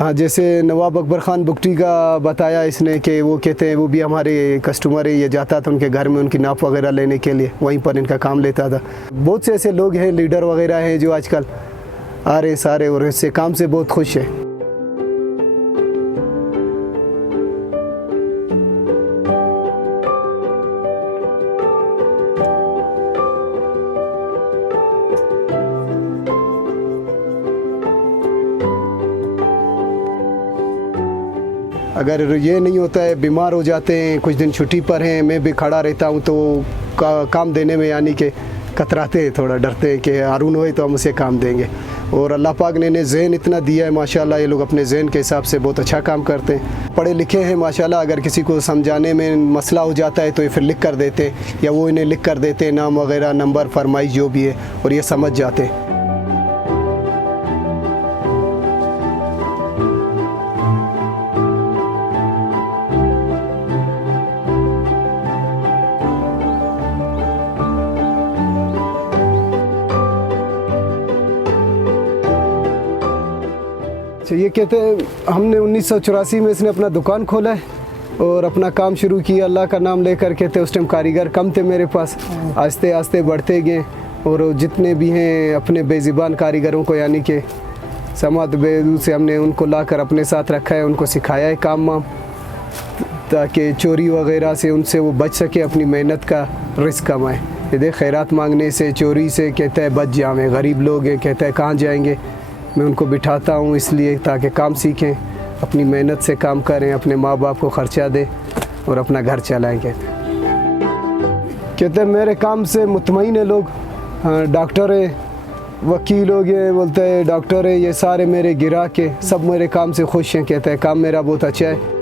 हाँ, जैसे नवाब अकबर ख़ान बुगटी का बताया इसने कि वो कहते हैं वो भी हमारे कस्टमर है, ये जाता था उनके घर में उनकी नाप वगैरह लेने के लिए, वहीं पर इनका काम लेता था। बहुत से ऐसे लोग हैं, लीडर वगैरह हैं जो आजकल आ रहे सारे और इससे काम से बहुत खुश हैं। अगर ये नहीं होता है, बीमार हो जाते हैं, कुछ दिन छुट्टी पर हैं, मैं भी खड़ा रहता हूँ तो काम देने में यानी कि कतराते हैं, थोड़ा डरते हैं कि हारून होए तो हम उसे काम देंगे। और अल्लाह पाक ने ज़हन इतना दिया है माशाल्लाह, ये लोग अपने ज़हन के हिसाब से बहुत अच्छा काम करते हैं। पढ़े लिखे हैं माशाल्लाह, अगर किसी को समझाने में मसला हो जाता है तो ये फिर लिख कर देते हैं या वो इन्हें लिख कर देते हैं, नाम वगैरह नंबर फरमाइश जो भी है, और ये समझ जाते हैं। ये कहते हैं हमने 1984 में इसने अपना दुकान खोला है और अपना काम शुरू किया अल्लाह का नाम लेकर। कहते उस टाइम कारीगर कम थे मेरे पास, आस्ते आस्ते बढ़ते गए और जितने भी हैं अपने बेज़ुबान कारीगरों को यानी कि समात बेदू से हमने उनको लाकर अपने साथ रखा है, उनको सिखाया है काम वाम, ताकि चोरी वगैरह से उनसे वो बच सके, अपनी मेहनत का रिस्क कमाए। ये देख खैरात मांगने से, चोरी से कहता है बच जाएँ, गरीब लोग हैं, कहता है कहाँ जाएंगे। मैं उनको बिठाता हूँ इसलिए ताकि काम सीखें, अपनी मेहनत से काम करें, अपने माँ बाप को ख़र्चा दें और अपना घर चलाएँ। कहते हैं मेरे काम से मुतमईन है लोग। हाँ, डॉक्टर है, वकील हो गए, बोलते हैं डॉक्टर है, ये सारे मेरे गिराक के सब मेरे काम से खुश हैं। कहते हैं काम मेरा बहुत अच्छा है।